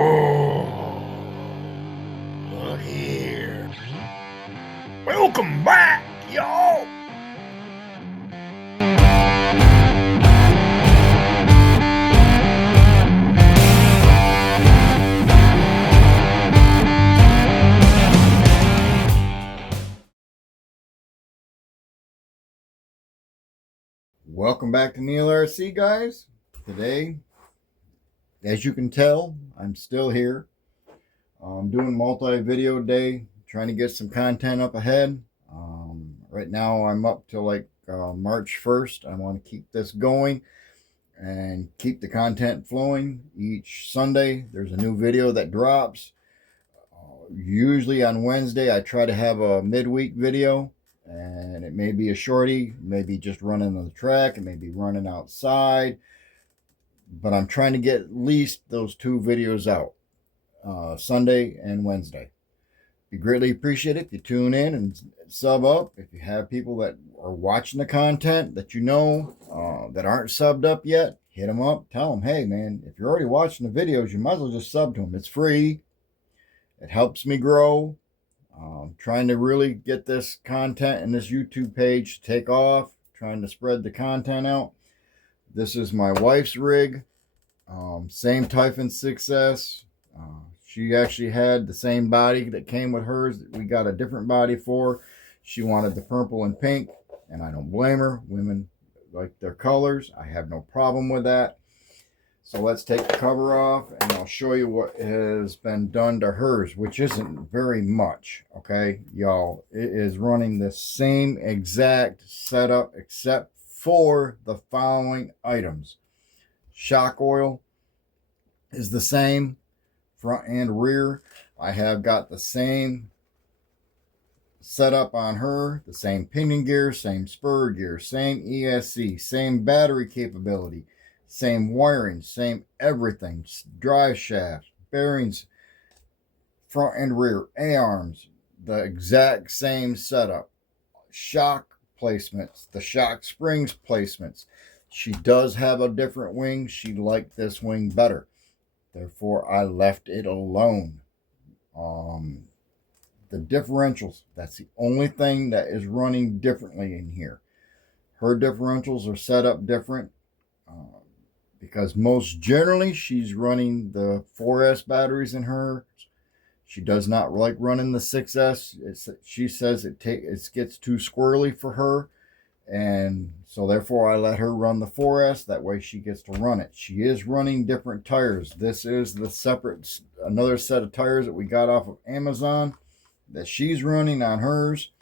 Oh, look here. Welcome back, y'all. Welcome back to Neil RC, guys. Today, as you can tell, I'm still here. I'm doing multi-video day, trying to get some content up ahead. Right now, I'm up till like March 1st. I want to keep this going and keep the content flowing. Each Sunday, there's a new video that drops. Usually on Wednesday, I try to have a midweek video. And it may be a shorty, maybe just running on the track, it may be running outside, but I'm trying to get at least those two videos out, Sunday and Wednesday. Be greatly appreciated if you tune in and sub up. If you have people that are watching the content that you know that aren't subbed up yet, hit them up, tell them, hey man, if you're already watching the videos, you might as well just sub to them. It's free. It helps me grow. Trying to really get this content and this YouTube page to take off, trying to spread the content out. This is my wife's rig, same Typhon 6S. She actually had the same body that came with hers. We got a different body for. She wanted the purple and pink, and I don't blame her. Women like their colors. I have no problem with that. So let's take the cover off and I'll show you what has been done to hers, which isn't very much, okay, y'all. It is running the same exact setup except for the following items. Shock oil is the same, front and rear. I have got the same setup on her, the same pinion gear, same spur gear, same ESC, same battery capability. Same wiring, same everything, drive shafts, bearings, front and rear, A-arms, the exact same setup. Shock placements, the shock springs placements. She does have a different wing. She liked this wing better. Therefore, I left it alone. The differentials, that's the only thing that is running differently in here. Her differentials are set up different. Because most generally she's running the 4S batteries in her. She does not like running the 6S. She says it gets too squirrely for her, and so therefore I let her run the 4S. That way she gets to run it. She is running different tires. This is the another set of tires that we got off of Amazon that she's running on hers.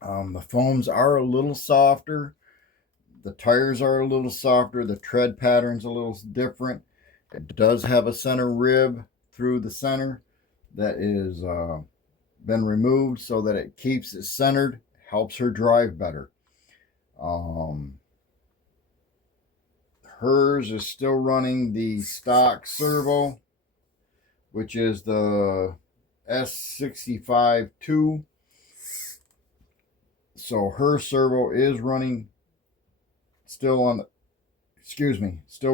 The foams are a little softer. The tires are a little softer. The tread pattern's a little different. It does have a center rib through the center that is been removed so that it keeps it centered, helps her drive better. Hers is still running the stock servo, which is the S65-2. So her servo is running still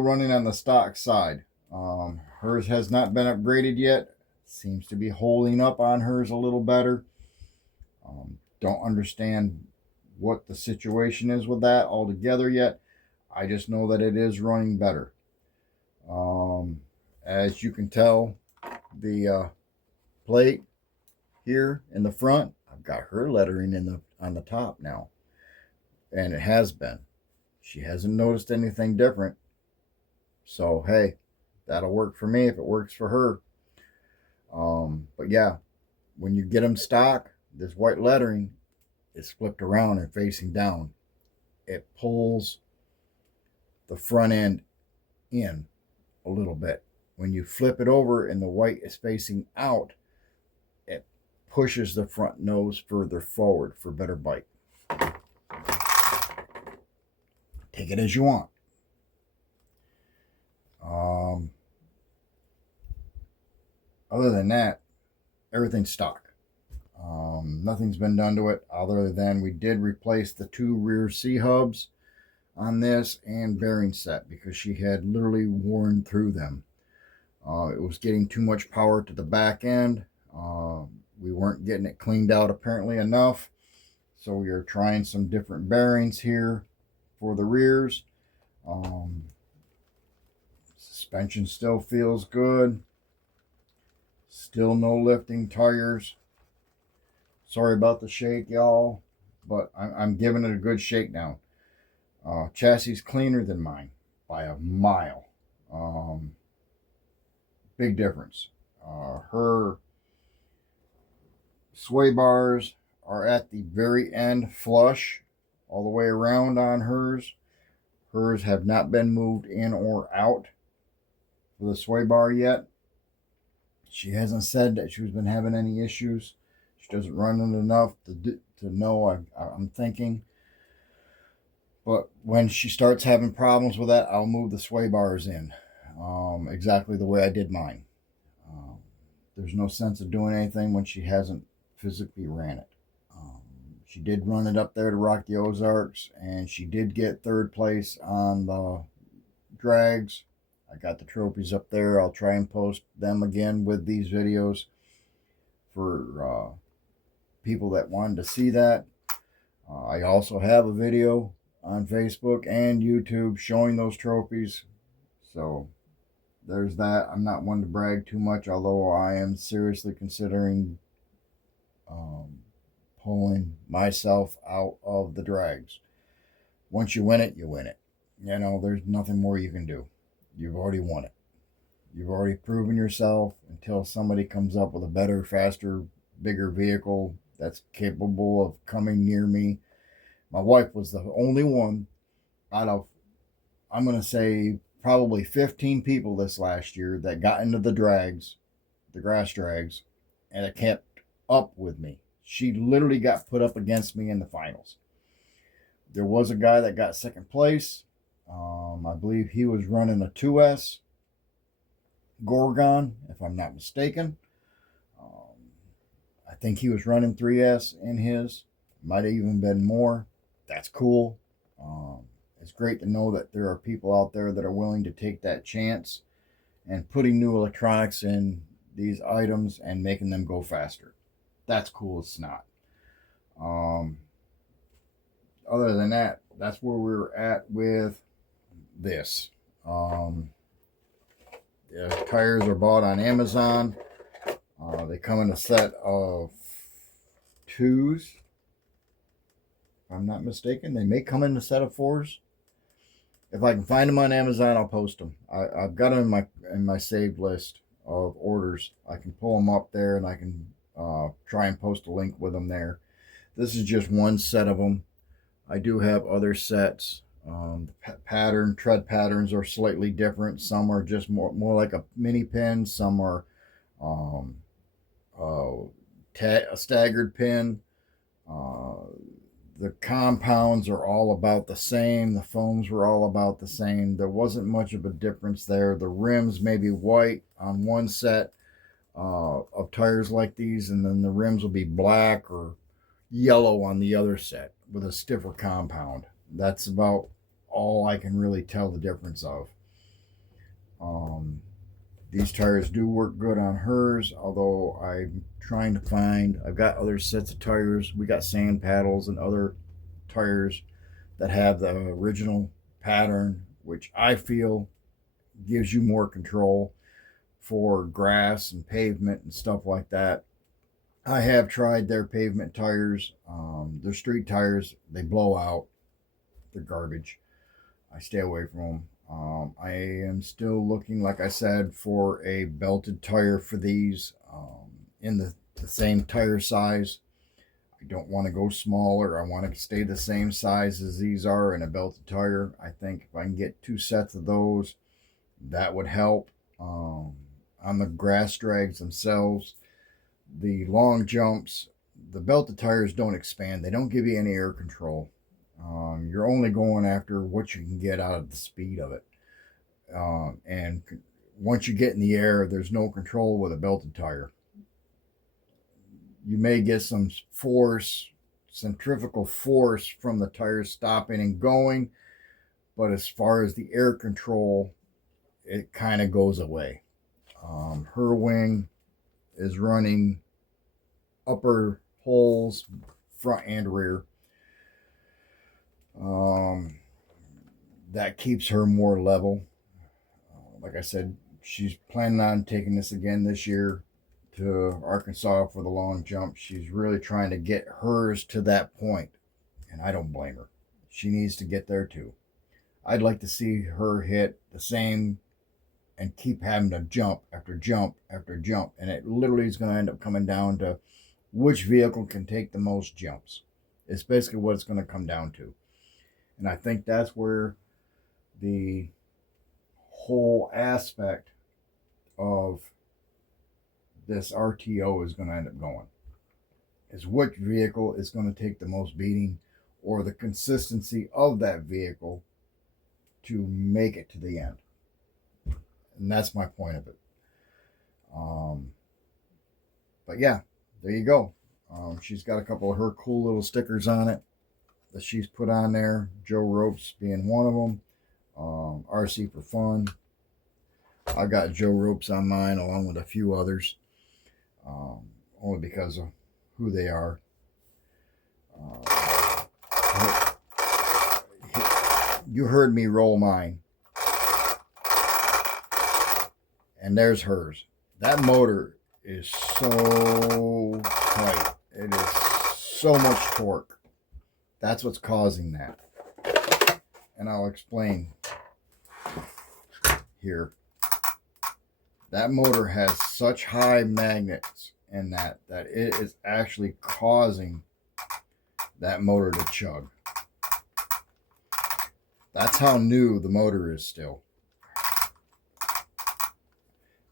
running on the stock side. Hers has not been upgraded yet. Seems to be holding up on hers a little better. Don't understand what the situation is with that altogether yet. I just know that it is running better. As you can tell, the plate here in the front, I've got her lettering on the top now, and it has been. She hasn't noticed anything different. So, hey, that'll work for me if it works for her. But yeah, when you get them stock, this white lettering is flipped around and facing down. It pulls the front end in a little bit. When you flip it over and the white is facing out, it pushes the front nose further forward for better bite. Take it as you want. Other than that, everything's stock. Nothing's been done to it other than we did replace the two rear C-hubs on this and bearing set because she had literally worn through them. It was getting too much power to the back end. We weren't getting it cleaned out apparently enough. So we are trying some different bearings here for the rears. Suspension still feels good. Still no lifting tires. Sorry about the shake, y'all, but I'm giving it a good shakedown. Chassis cleaner than mine by a mile. Big difference. Her sway bars are at the very end flush all the way around on hers. Hers have not been moved in or out for the sway bar yet. She hasn't said that she's been having any issues. She doesn't run it enough to know I'm thinking. But when she starts having problems with that, I'll move the sway bars in exactly the way I did mine. There's no sense of doing anything when she hasn't physically ran it. She did run it up there to Rock the Ozarks, and she did get third place on the drags. I got the trophies up there. I'll try and post them again with these videos for people that wanted to see that. I also have a video on Facebook and YouTube showing those trophies. So there's that. I'm not one to brag too much, although I am seriously considering pulling myself out of the drags. Once you win it, you win it. You know, there's nothing more you can do. You've already won it. You've already proven yourself until somebody comes up with a better, faster, bigger vehicle that's capable of coming near me. My wife was the only one out of, I'm going to say, probably 15 people this last year that got into the drags, the grass drags, and it kept up with me. She literally got put up against me in the finals. There was a guy that got second place. I believe he was running a 2S Gorgon, if I'm not mistaken. I think he was running 3S in his. Might have even been more. That's cool. It's great to know that there are people out there that are willing to take that chance and putting new electronics in these items and making them go faster. That's cool as snot. Other than that, that's where we're at with this. The tires are bought on Amazon. They come in a set of 2s. If I'm not mistaken, they may come in a set of 4s. If I can find them on Amazon, I'll post them. I've got them in my saved list of orders. I can pull them up there, and I can try and post a link with them there. This is just one set of them. I do have other sets. The tread patterns are slightly different. Some are just more like a mini pin. Some are a staggered pin. The compounds are all about the same. The foams were all about the same. There wasn't much of a difference there. The rims may be white on one set of tires like these, and then the rims will be black or yellow on the other set with a stiffer compound. That's about all I can really tell the difference of. These tires do work good on hers, although I'm trying to find, I've got other sets of tires. We got sand paddles and other tires that have the original pattern, which I feel gives you more control for grass and pavement and stuff like that. I have tried their pavement tires. Their street tires, they blow out. They're garbage. I stay away from them. I am still looking, like I said, for a belted tire for these in the same tire size. I don't want to go smaller. I want to stay the same size as these are in a belted tire. I think if I can get 2 sets of those, that would help. On the grass drags themselves, the long jumps, the belted tires don't expand. They don't give you any air control. You're only going after what you can get out of the speed of it. And once you get in the air, there's no control with a belted tire. You may get some force, centrifugal force from the tires stopping and going, but as far as the air control, it kind of goes away. Her wing is running upper holes, front and rear. That keeps her more level. Like I said, she's planning on taking this again this year to Arkansas for the long jump. She's really trying to get hers to that point, and I don't blame her. She needs to get there too. I'd like to see her hit the same and keep having to jump after jump after jump, and it literally is going to end up coming down to which vehicle can take the most jumps. It's basically what it's going to come down to. And I think that's where the whole aspect of this RTO is going to end up going. Is which vehicle is going to take the most beating, or the consistency of that vehicle to make it to the end. And that's my point of it. But yeah, there you go. She's got a couple of her cool little stickers on it that she's put on there. Joe Ropes being one of them. RC for Fun. I got Joe Ropes on mine along with a few others. Only because of who they are. You heard me roll mine. And there's hers. That motor is so tight. It is so much torque. That's what's causing that. And I'll explain here. That motor has such high magnets in that it is actually causing that motor to chug. That's how new the motor is still.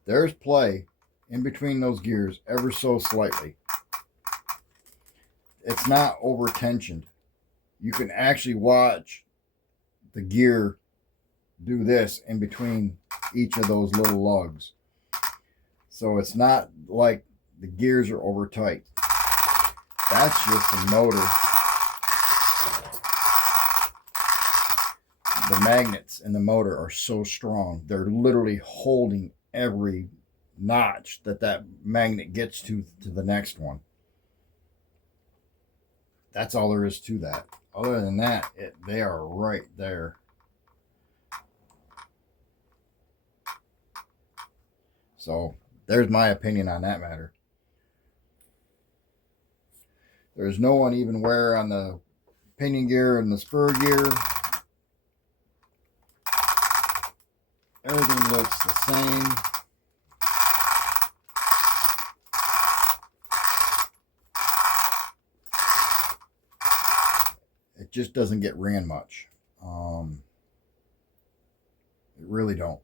There's play in between those gears ever so slightly. It's not over tensioned. You can actually watch the gear do this in between each of those little lugs. So it's not like the gears are over tight. That's just the motor. The magnets in the motor are so strong. They're literally holding every notch that magnet gets to the next one. That's all there is to that. Other than that, they are right there. So there's my opinion on that matter. There's no uneven wear on the pinion gear and the spur gear. Everything looks the same. It just doesn't get ran much. It really don't.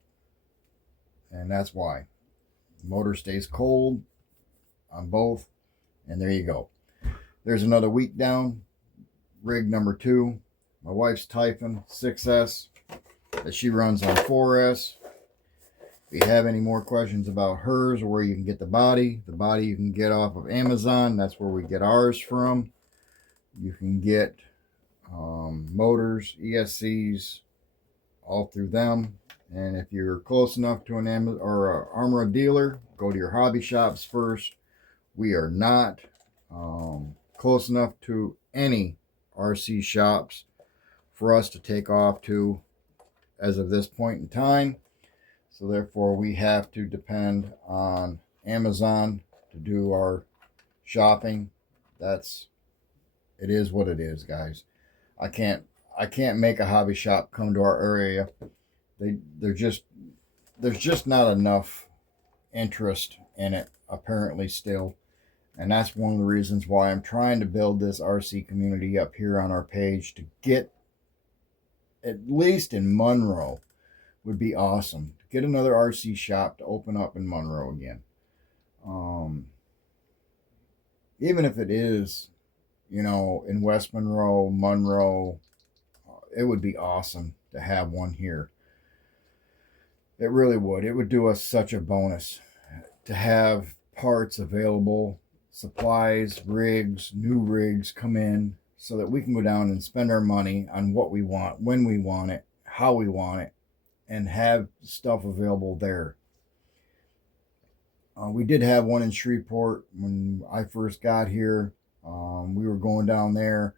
And that's why. The motor stays cold on both. And there you go. There's another week down. Rig number 2. My wife's Typhon 6S that she runs on 4S. If you have any more questions about hers or where you can get the body you can get off of Amazon. That's where we get ours from. You can get motors, ESCs, all through them. And if you're close enough to an Amazon or an Armor dealer, go to your hobby shops first. We are not close enough to any RC shops for us to take off to as of this point in time. So therefore we have to depend on Amazon to do our shopping. It is what it is, guys. I can't make a hobby shop come to our area. There's just not enough interest in it, apparently, still. And that's one of the reasons why I'm trying to build this RC community up here on our page. To get, at least in Monroe, would be awesome. To get another RC shop to open up in Monroe again. Even if it is, in West Monroe, it would be awesome to have one here. It really would. It would do us such a bonus to have parts available, supplies, rigs, new rigs come in so that we can go down and spend our money on what we want, when we want it, how we want it, and have stuff available there. We did have one in Shreveport when I first got here. We were going down there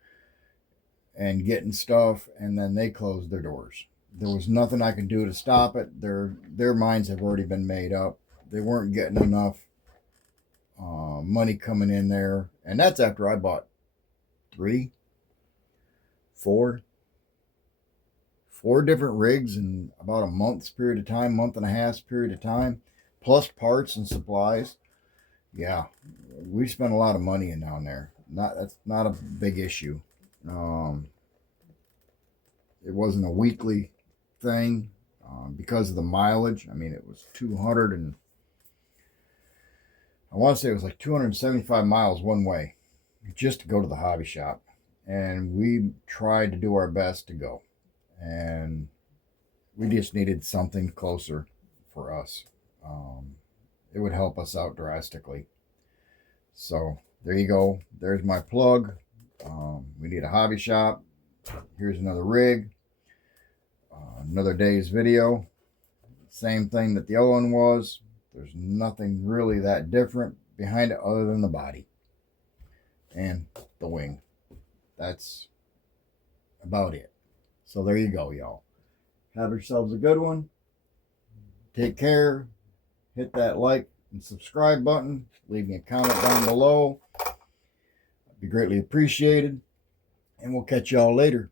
and getting stuff, and then they closed their doors. There was nothing I could do to stop it. Their minds have already been made up. They weren't getting enough money coming in there, and that's after I bought 3, 4 different rigs in about a month's period of time, month and a half's period of time, plus parts and supplies. Yeah, we spent a lot of money in down there. That's not a big issue. It wasn't a weekly thing because of the mileage. I mean, it was 200 and I want to say it was like 275 miles one way just to go to the hobby shop. And we tried to do our best to go. And we just needed something closer for us. It would help us out drastically. So there you go. There's my plug. We need a hobby shop. Here's another rig. Another day's video. Same thing that the other one was. There's nothing really that different behind it other than the body and the wing. That's about it. So there you go, y'all. Have yourselves a good one. Take care. Hit that like and subscribe button. Leave me a comment down below. It'd be greatly appreciated. And we'll catch y'all later.